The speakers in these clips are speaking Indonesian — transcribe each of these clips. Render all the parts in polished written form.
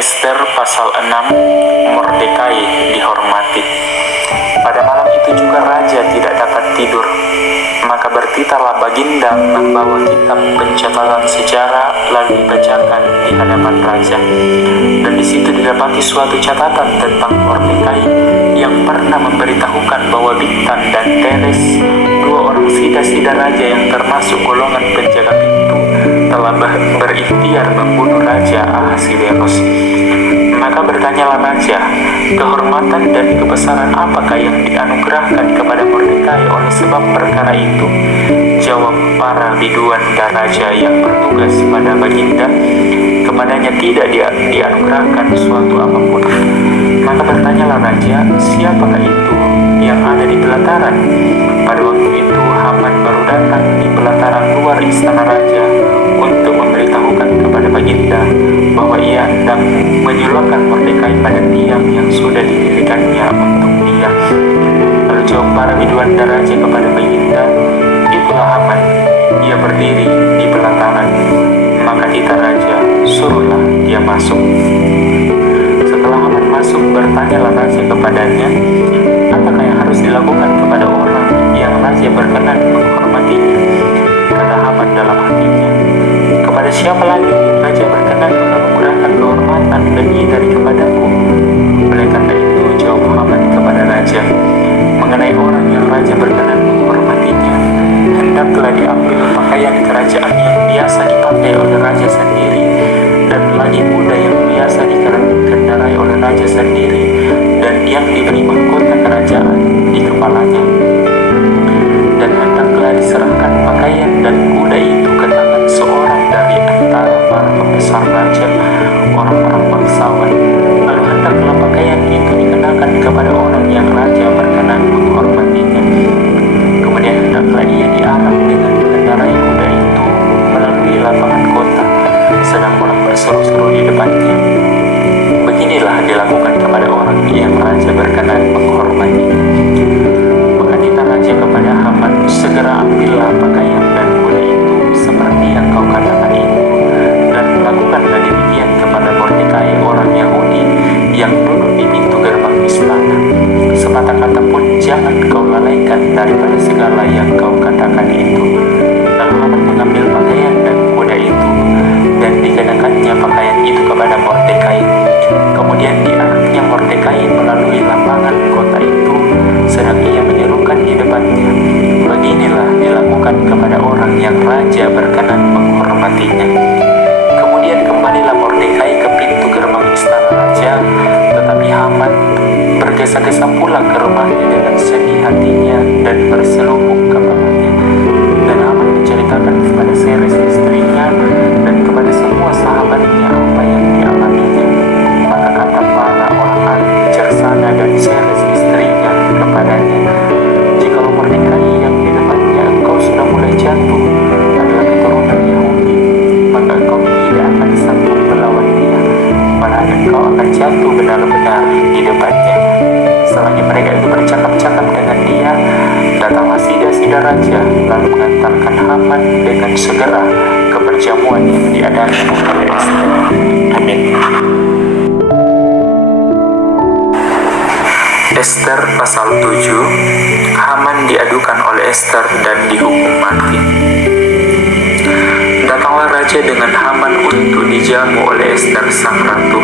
Ester pasal 6, Mordekai dihormati. Pada malam itu juga raja tidak dapat tidur. Maka bertitarlah Baginda membawa kitab pencatatan sejarah lalu dibacakan di hadapan raja. Dan di situ didapati suatu catatan tentang Mordekai yang pernah memberitahukan bahwa Bigtan dan Teres, dua orang sida-sida raja yang termasuk golongan penjaga pintu, telah berikhtiar membunuh Raja Ahasiweros. Maka bertanyalah raja, kehormatan dan kebesaran apakah yang dianugerahkan kepada Mordekai oleh sebab perkara itu? Jawab para biduan dan raja yang bertugas pada Baginda, kepadanya tidak dianugerahkan suatu apapun. Maka bertanyalah raja, siapakah itu yang ada di pelataran? Pada waktu itu Haman baru datang di pelataran luar istana raja untuk memberitahukan kepada Baginda bahwa ia hendak menyulahkan Mordekai pada tiang yang sudah didirikannya untuk dia. Lalu jawab para biduan dan raja kepada Baginda, itulah Haman, ia berdiri di pelataran. Maka kita raja, suruhlah dia masuk. Setelah Haman masuk, bertanyalah raja kepadanya, apakah yang harus dilakukan kepada orang yang raja berkenan menghormatinya? Kata Haman dalam hatinya, kepada siapa lagi raja berkenan menganugerahkan kehormatan lebih dari kepadaku? Oleh karena itu jawab Haman kepada raja, mengenai orang yang raja berkenan menghormatinya, hendaklah diambil pakaian kerajaan yang biasa dipakai oleh raja sendiri, dan lagi kuda yang biasa dikendarai oleh raja sendiri, dan yang diberi mahkota kerajaan di kepalanya. Dan hendaklah diserahkan pakaian dan kuda itu ke tangan seorang dari antara para pembesar raja, orang-orang bangsawan. Lalu hendaklah pakaian itu dikenakan kepada orang yang raja berkenan menghormatinya. Kemudian hendaklah ia diarak dengan mengendarai kuda itu melalui lapangan kota, sedang orang berseru-seru di depannya. Beginilah dilakukan kepada orang yang raja berkenan menghormatinya. Maka kita raja kepada Haman, segera ambillah pakaian dan kuda itu seperti yang kau katakan itu, dan lakukanlah demikian kepada Mordekai orang Yahudi yang duduk di pintu gerbang istana. Sepatah kata pun jangan kau lalaikan daripada segala yang kau katakan itu. Lalu Haman mengambil pakaian dan kuda itu, dan dikenakannya pakaian itu kepada Mordekai. Kemudian diaraknya Mordekai melalui lapangan kota itu, sedang ia menyerukan di depannya, beginilah dilakukan kepada orang yang raja berkenan menghormatinya. Kemudian kembalilah Mordekai ke pintu gerbang istana raja, tetapi Haman bergesa-gesa pulang ke rumahnya dengan sedih hatinya dan berselubung kepalanya. Dan Haman menceritakan kepada Seres istrinya dan kepada semua sahabatnya apa yang dialaminya. Maka kata para orang ahli bijaksana dan Seres istrinya kepadanya, jikalau Mordekai yang di depannya engkau sudah mulai jatuh adalah keturunan Yahudi, maka engkau tidak akan sanggup melawan dia, malah engkau akan jatuh benar-benar di depannya. Selagi mereka itu bercakap-cakap dengan dia, datanglah sida-sida raja lalu mengantarkan Haman dengan segera ke perjamuan yang diadakan oleh Ester. Amin. Ester pasal 7, Haman diadukan oleh Ester dan dihukum mati. Datanglah raja dengan Haman untuk dijamu oleh Ester sang ratu.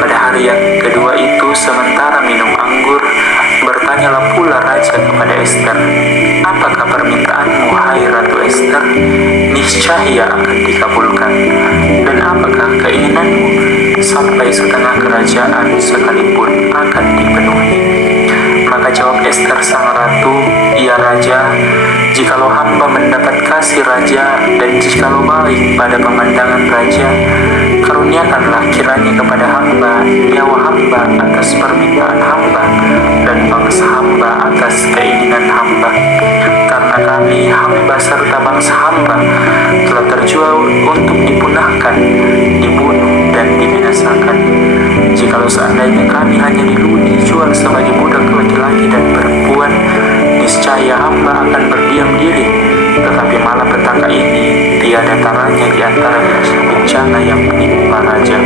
Pada hari yang kedua itu, sementara minum anggur, bertanyalah pula raja kepada Ester, apakah permintaanmu, hai Ratu Ester? Niscaya akan dikabulkan. Dan apakah keinginanmu? Sampai setengah kerajaan sekalipun akan dipenuhi. Maka jawab Ester sang ratu, ya raja, jikalau hamba mendapat kasih raja dan jikalau baik pada pemandangan raja, karuniakanlah kiranya kepada hamba nyawa hamba atas permintaan hamba dan bangsa hamba atas keinginan hamba. Karena kami hamba serta bangsa hamba telah terjual untuk dipunahkan, dibunuh dan dibinasakan. Jikalau seandainya kami hanya dijual sebagai budak laki-laki dan perempuan, niscaya hamba akan berdiam diri. Tetapi malah petaka ini tiada taranya di antara bencana yang menimpa raja.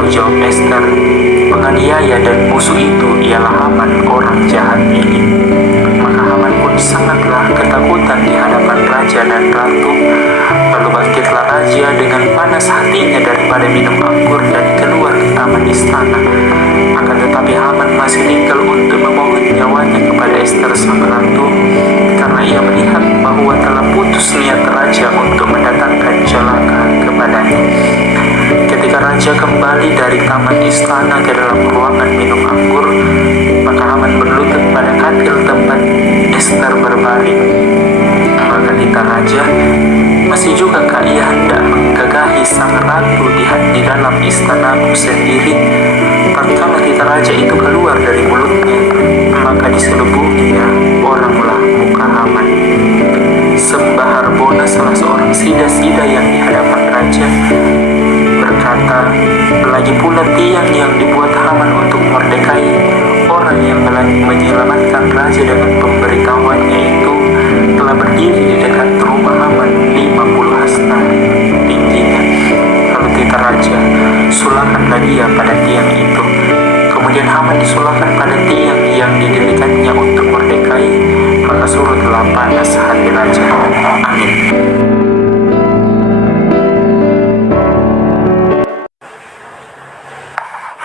Lalu jawab Ester, "Penganiaya dan musuh itu ialah Haman, orang jahat ini." Maka Haman pun sangatlah ketakutan di hadapan raja dan ratu. Lalu bangkitlah raja dengan panas hatinya daripada minum anggur dan keluar ke taman istana. Akan tetapi Haman masih tinggal untuk memohon nyawanya kepada Ester sang ratu, karena ia melihat bahwa telah putus niat raja untuk mendatangkan celaka kepadanya. Ketika raja kembali dari taman istana ke dalam ruangan minum anggur, maka Haman berlutut pada katil tempat Ester berbaring. Maka kata raja, "Masih jugakah ia hendak menggagahi sang ratu di dalam istanaku sendiri?" Tatkala titah raja itu keluar dari mulutnya, maka diselubunginya oranglah muka Haman. Sembah Harbona, salah seorang sida-sida yang di hadapan raja, berkata, "Lagi pula tiang yang dibuat Haman untuk Mordekai, orang yang telah menyelamatkan raja dengan pemberitahuannya itu, telah berdiri di dekat rumah Haman 50 hasta tingginya." Lalu titah raja, "Sulakanlah dia pada tiang itu." Kemudian Haman disulahkan pada tiang yang didirikannya untuk Mordekai, maka surutlah panas hati raja. Amin.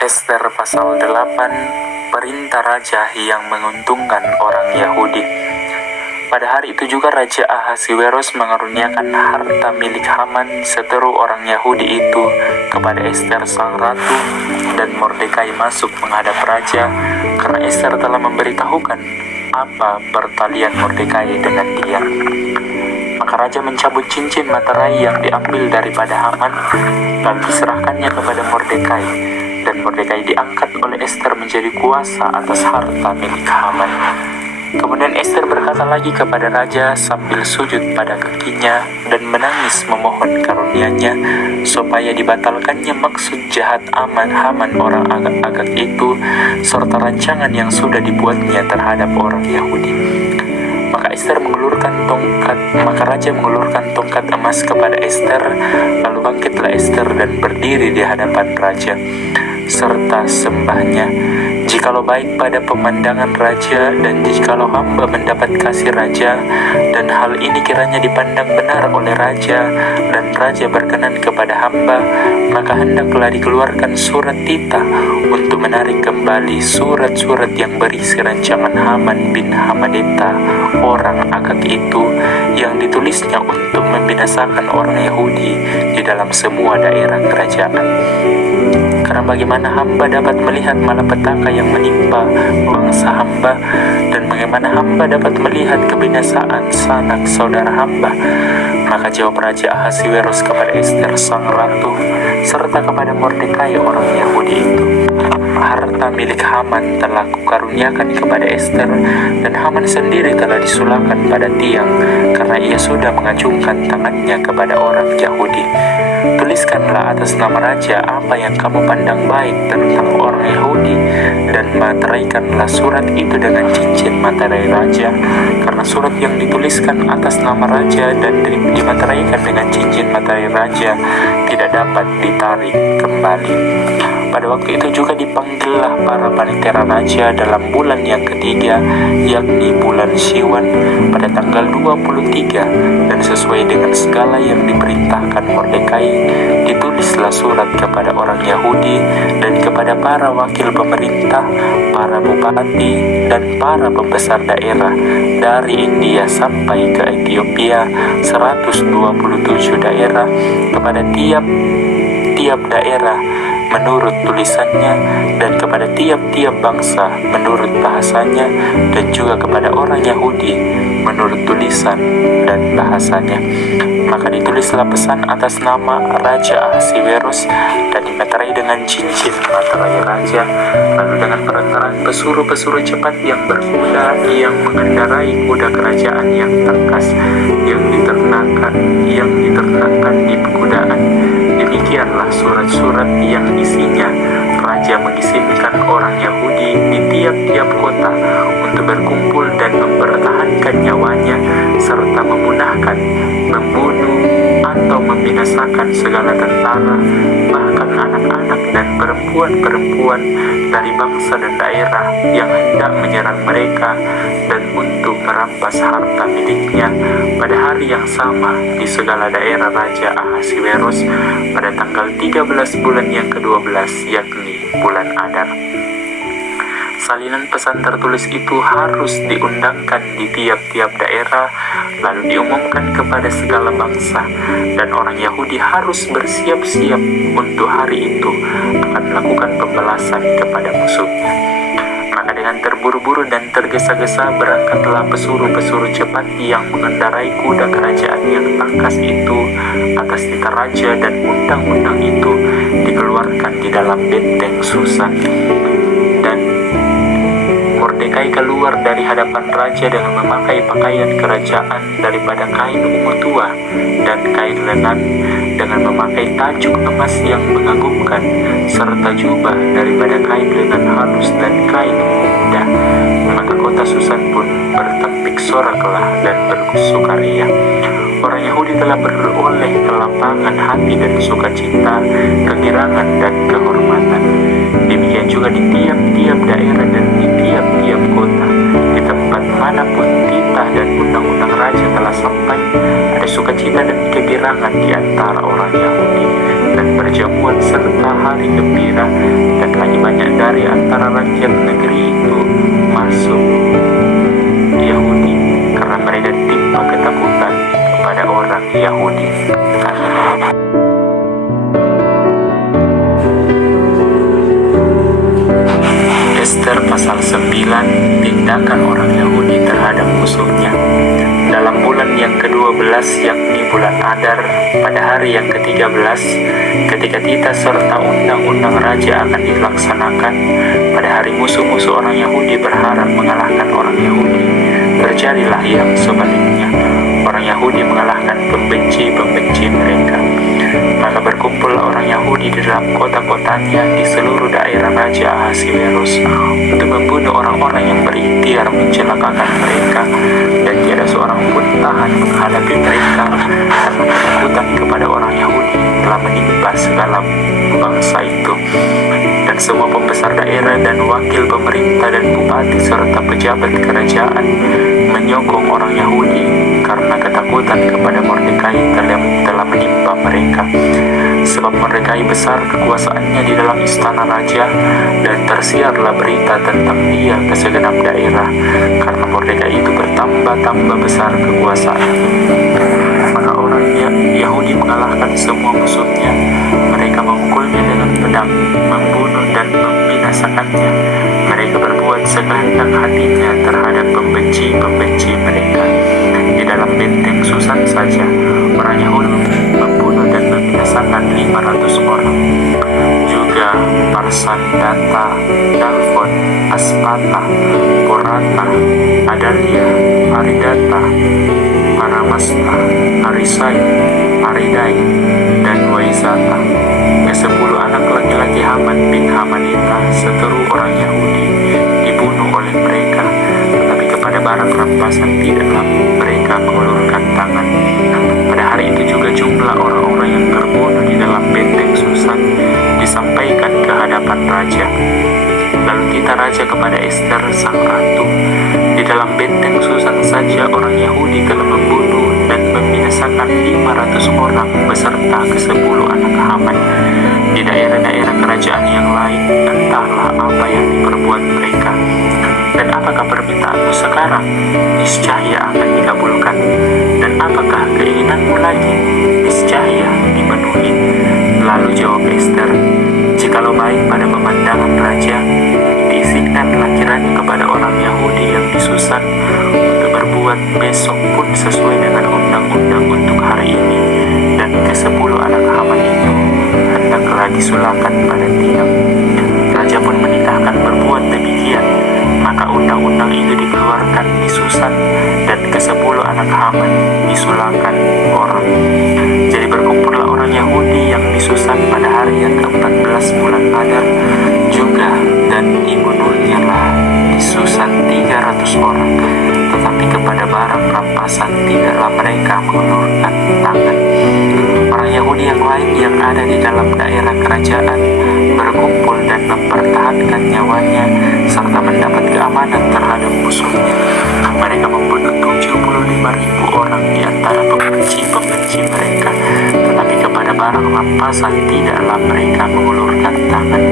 Ester pasal 8, perintah raja yang menguntungkan orang Yahudi. Pada hari itu juga Raja Ahasiweros mengaruniakan harta milik Haman seteru orang Yahudi itu kepada Ester sang ratu, dan Mordekai masuk menghadap raja karena Ester telah memberitahukan apa pertalian Mordekai dengan dia. Maka raja mencabut cincin materai yang diambil daripada Haman, lalu diserahkannya kepada Mordekai, dan Mordekai diangkat oleh Ester menjadi kuasa atas harta milik Haman. Kemudian Ester berkata lagi kepada raja sambil sujud pada kakinya dan menangis memohon karunia-Nya supaya dibatalkannya maksud jahat Haman orang Agag itu serta rancangan yang sudah dibuatnya terhadap orang Yahudi. Maka raja mengulurkan tongkat emas kepada Ester, lalu bangkitlah Ester dan berdiri di hadapan raja serta sembahnya, "Jikalau baik pada pemandangan raja, dan jikalau hamba mendapat kasih raja, dan hal ini kiranya dipandang benar oleh raja, dan raja berkenan kepada hamba, maka hendaklah dikeluarkan surat titah untuk menarik kembali surat-surat yang berisi rancangan Haman bin Hamedata orang Agag itu, yang ditulisnya untuk membinasakan orang Yahudi di dalam semua daerah kerajaan. Karena bagaimana hamba dapat melihat malapetaka yang menimpa bangsa hamba, dan bagaimana hamba dapat melihat kebinasaan sanak saudara hamba?" Maka jawab Raja Ahasiweros kepada Ester sang ratu serta kepada Mordekai orang Yahudi itu, "Harta milik Haman telah kukaruniakan kepada Ester, dan Haman sendiri telah disulahkan pada tiang karena ia sudah mengacungkan tangannya kepada orang Yahudi. Tuliskanlah atas nama raja apa yang kamu pandang baik tentang orang Yahudi, dan materaikanlah surat itu dengan cincin materai raja, karena surat yang dituliskan atas nama raja dan dimateraikan dengan cincin materai raja tidak dapat ditarik kembali." Pada waktu itu juga dipanggillah para panitera raja dalam bulan yang ketiga, yakni bulan Siwan, pada tanggal 23, dan sesuai dengan segala yang diperintahkan Mordekai, ditulislah surat kepada orang Yahudi dan kepada para wakil pemerintah, para bupati, dan para pembesar daerah dari India sampai ke Ethiopia, 127 daerah, kepada tiap daerah menurut tulisannya, dan kepada tiap-tiap bangsa menurut bahasanya, dan juga kepada orang Yahudi menurut tulisan dan bahasanya. Maka ditulislah pesan atas nama Raja Ahasiweros dan dimeterai dengan cincin materai raja, lalu dengan perantaran pesuruh-pesuruh cepat yang berkuda yang mengendarai kuda kerajaan yang tangkas yang diternakan di pekudaan. Demikianlah surat-surat yang isinya raja mengizinkan orang Yahudi di tiap-tiap kota untuk berkumpul dan mempertahankan nyawanya, serta memunahkan, membunuh, atau membinasakan segala tentara, bahkan anak-anak dan perempuan-perempuan dari bangsa dan daerah yang hendak menyerang mereka dan untuk merampas harta miliknya pada hari yang sama di segala daerah Raja Ahasiweros pada tanggal 13 bulan yang ke-12, yakni bulan Adar. Salinan pesan tertulis itu harus diundangkan di tiap-tiap daerah, lalu diumumkan kepada segala bangsa, dan orang Yahudi harus bersiap-siap untuk hari itu akan melakukan pembalasan kepada musuhnya. Maka dengan terburu-buru dan tergesa-gesa berangkatlah pesuruh-pesuruh cepat yang mengendarai kuda kerajaan yang tangkas itu atas titah raja, dan undang-undang itu dikeluarkan di dalam benteng Susan. Dan Mordekai keluar dari hadapan raja dengan memakai pakaian kerajaan daripada kain ungu tua dan kain lenan, dengan memakai tajuk emas yang mengagumkan, serta jubah daripada kain lenan halus dan kain muda. Maka kota Susan pun bertepik soraklah dan bersukaria. Orang Yahudi telah beroleh kelapangan hati dan sukacita, kegirangan dan kehormatan. Demikian juga di tiap-tiap daerah dan di tiap-tiap kota, di tempat manapun titah dan undang-undang raja telah sampai, ada sukacita dan kegirangan di antara orang Yahudi, dan perjamuan serta hari gembira, dan lagi banyak dari antara rakyat negeri itu masuk Yahudi karena mereka ditimpa ketakutan kepada orang Yahudi. Amin. Ester pasal 9, tindakan orang Yahudi terhadap musuhnya. Dalam bulan yang ke-12, yakni bulan Adar, pada hari yang ke-13, ketika titah serta undang-undang raja akan dilaksanakan, pada hari musuh-musuh orang Yahudi berharap mengalahkan orang Yahudi, terjadilah yang sebaliknya. Orang Yahudi mengalahkan pembenci-pembenci mereka. Maka berkumpullah orang Yahudi di dalam kota-kotanya di seluruh daerah Raja Ahasiweros untuk membunuh orang-orang yang berikhtiar mencelakakan mereka, dan tiada seorang pun tahan menghadapi mereka, karena ketakutan kepada orang Yahudi telah menimpa segala bangsa itu. Dan semua pembesar daerah dan wakil pemerintah dan bupati serta pejabat kerajaan menyokong orang Yahudi karena ketakutan kepada Mordekai telah menimpa mereka. Sebab Mordekai besar kekuasaannya di dalam istana raja, dan tersiarlah berita tentang dia ke segenap daerah, karena Mordekai itu bertambah-tambah besar kekuasaannya. Maka orang Yahudi mengalahkan semua musuhnya. Mereka memukulnya dengan pedang, membunuh dan membinasakannya. Mereka berbuat sekehendak hatinya terhadap pembenci-pembenci mereka. Di dalam benteng Susan saja, orang Yahudi membunuh dan membinasakan 500 orang. Juga Parsandata, Dalfon, Aspata, Porata, Adalia, Aridata, Paramasta, Arisai, Aridai, dan Waizata. Ke-10 anak laki-laki Haman bin Hamanita, seteru orang Yahudi, dibunuh oleh mereka, tetapi kepada barang rampasan tidaklah mereka mengulurkan tangan. Pada hari itu juga jumlah orang-orang yang terbunuh di dalam benteng Susan disampaikan ke hadapan raja. Lalu titah raja kepada Ester sang ratu, di dalam benteng Susan saja orang Yahudi telah membunuh dan membinasakan 500 orang beserta ke-10 anak Haman. Di daerah-daerah kerajaan yang lain entahlah apa yang diperbuat mereka. Dan apakah permintaanmu sekarang? Niscaya akan dikabulkan. Dan apakah keinginanmu lagi? Niscaya dipenuhi. Lalu jawab Ester, jikalau baik pada pemandangan raja, diizinkanlah kiranya kepada orang Yahudi yang di Susan untuk berbuat besok pun sesuai dengan undang-undang untuk hari ini, dan ke-10 anak Haman itu hendaklah disulakan pada tiang. Raja pun menikahkan berbuat demikian. Maka undang-undang itu dikeluarkan di Susan, dan ke-10 anak Haman disulakan orang. Jadi berkumpullah orang Yahudi yang di Susan pada hari yang ke-14 bulan Adar juga, dan dibunuhnya lah di Susan 300 orang. Tetapi kepada barang rampasan tidaklah mereka mengulurkan tangan. Orang Yahudi yang lain yang ada di dalam daerah kerajaan berkumpul dan mempertahankan nyawanya serta mendapat keamanan terhadap musuhnya. Mereka membunuh 75.000 orang di antara pembenci mereka, tetapi kepada barang rampasan tidaklah mereka mengulurkan tangan.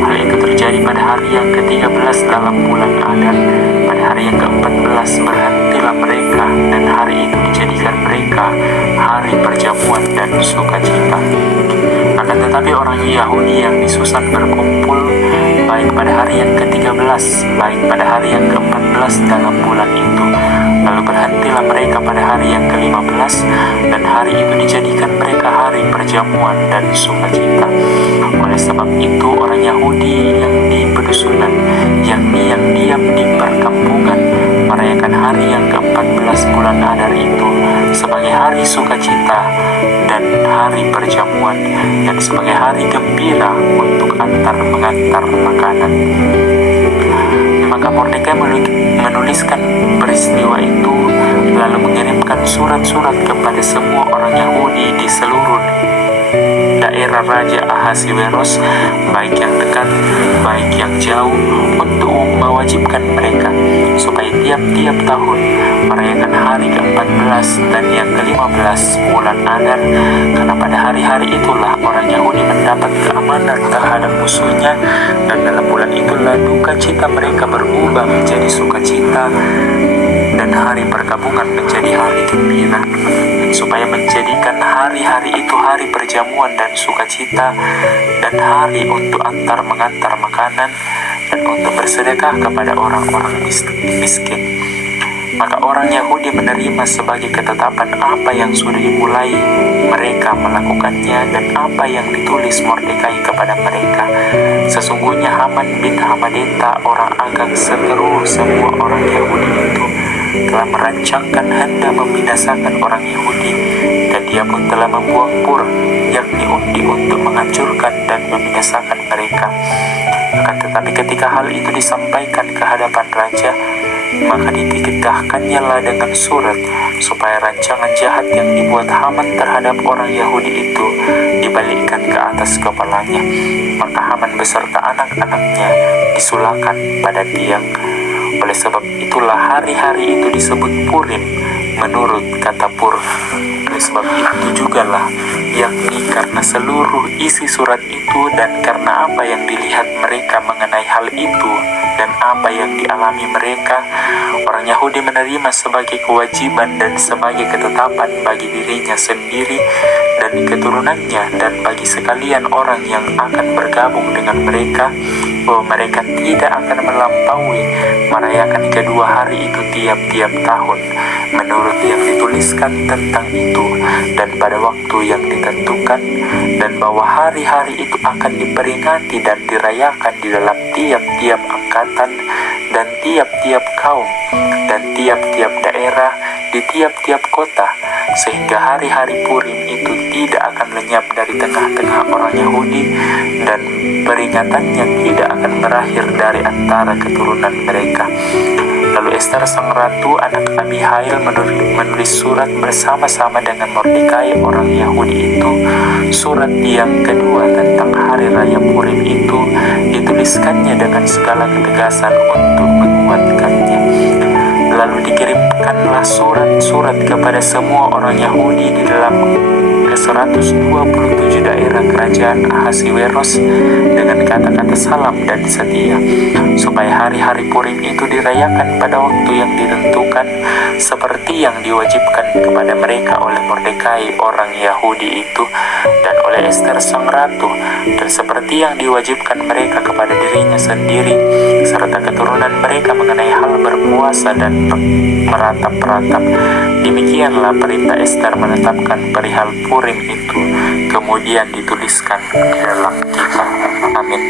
Hal itu terjadi pada hari yang ke-13 dalam bulan Adar. Pada hari yang ke-14 berhentilah mereka, dan hari itu dijadikan mereka hari perjamuan dan sukacita. Akan tetapi orang Yahudi yang di Susan berkumpul baik pada hari yang ke-13, baik pada hari yang ke-14 dalam bulan itu. Lalu berhentilah mereka pada hari yang ke-15, dan hari itu dijadikan mereka hari perjamuan dan sukacita. Oleh sebab itu orang Yahudi yang di pedusunan, yakni yang diam di perkampungan, merayakan hari yang ke-14 bulan Adar itu sebagai hari sukacita dan hari perjamuan, dan sebagai hari gembira untuk mengantar makanan. Maka Mordekai menuliskan peristiwa itu, lalu mengirimkan surat-surat kepada semua orang Yahudi di seluruh daerah Raja Ahasiweros, baik yang dekat, baik yang jauh, untuk mewajibkan mereka supaya tiap-tiap tahun merayakan hari ke-14 dan yang ke-15 bulan Adar, karena pada hari-hari itulah orang Yahudi mendapat keamanan terhadap musuhnya, dan dalam bulan itulah duka cita mereka berubah menjadi sukacita, dan hari perkabungan menjadi hari gembira, supaya menjadikan hari-hari itu hari perjamuan dan sukacita, dan hari untuk mengantar makanan, dan untuk bersedekah kepada orang-orang miskin. Maka orang Yahudi menerima sebagai ketetapan apa yang sudah dimulai mereka melakukannya, dan apa yang ditulis Mordekai kepada mereka. Sesungguhnya Haman bin Hamedata, orang Agag, seluruh semua orang Yahudi itu telah merancangkan hendak membinasakan orang Yahudi, dan dia pun telah membuang pur, yakni undi, untuk menghancurkan dan membinasakan mereka. Akan tetapi ketika hal itu disampaikan ke hadapan raja, maka dititahkannya lah dengan surat supaya rancangan jahat yang dibuat Haman terhadap orang Yahudi itu dibalikkan ke atas kepalanya. Maka Haman beserta anak-anaknya disulakan pada tiang. Oleh sebab itulah hari-hari itu disebut Purim menurut kata Pur. Oleh sebab itu jugalah, yakni karena seluruh isi surat itu, dan karena apa yang dilihat mereka mengenai hal itu, dan apa yang dialami mereka, orang Yahudi menerima sebagai kewajiban dan sebagai ketetapan bagi dirinya sendiri dan keturunannya, dan bagi sekalian orang yang akan bergabung dengan mereka, bahwa mereka tidak akan melampaui merayakan kedua hari itu tiap-tiap tahun menurut yang dituliskan tentang itu, dan pada waktu yang ditentukan, dan bahwa hari-hari itu akan diperingati dan dirayakan di dalam tiap-tiap angkatan dan tiap-tiap kaum dan tiap-tiap daerah di tiap-tiap kota, sehingga hari-hari Purim itu tidak akan lenyap dari tengah-tengah orang Yahudi, dan peringatannya tidak akan berakhir dari antara keturunan mereka. Lalu Ester sang ratu, anak Abihail, menulis surat bersama-sama dengan Mordekai orang Yahudi itu. Surat yang kedua tentang hari raya Purim itu dituliskannya dengan segala ketegasan untuk menguatkannya. Lalu dikirimkanlah surat-surat kepada semua orang Yahudi di dalam ke-127 daerah kerajaan Ahasiweros dengan kata-kata salam dan setia, supaya hari-hari Purim itu dirayakan pada waktu yang ditentukan, seperti yang diwajibkan kepada mereka oleh Mordekai orang Yahudi itu, dan oleh Ester sang ratu, dan seperti yang diwajibkan mereka kepada dirinya sendiri serta keturunan mereka mengenai hal berpuasa dan meratap-ratap. Demikianlah perintah Ester menetapkan perihal Purim itu, kemudian dituliskan dalam kitab. Amin.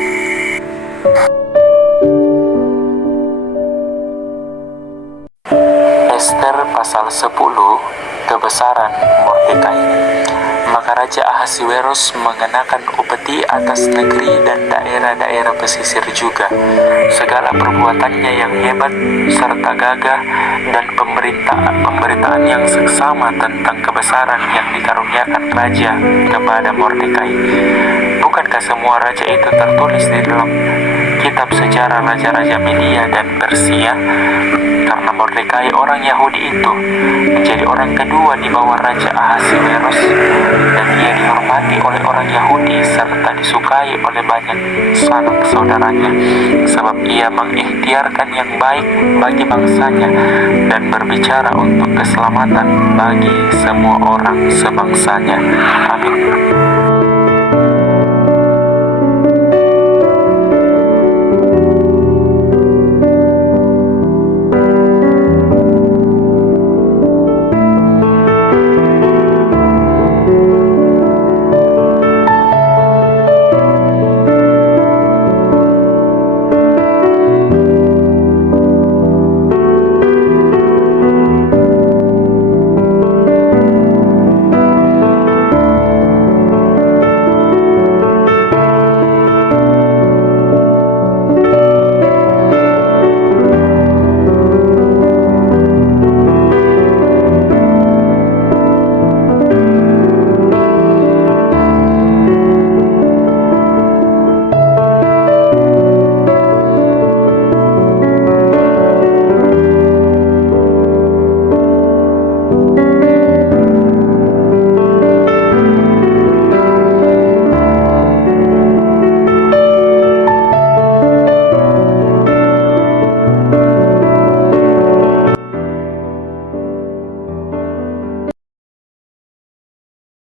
Ester pasal 10. Kebesaran Mordekai. Maka Raja Ahasiwerus mengenakan upeti atas negeri dan daerah-daerah pesisir juga. Segala perbuatannya yang hebat serta gagah dan pemberitaan yang seksama tentang kebesaran yang dikaruniakan raja kepada Mordekai. Bukankah semua raja itu tertulis di dalam kitab sejarah raja-raja Media dan Persia? Karena Mordekai orang Yahudi itu menjadi orang kedua di bawah Raja Ahasiwerus, dan ia dihormati oleh orang Yahudi serta disukai oleh banyak sanak saudaranya, sebab ia mengikhtiarkan yang baik bagi bangsanya dan berbicara untuk keselamatan bagi semua orang sebangsanya. Amin.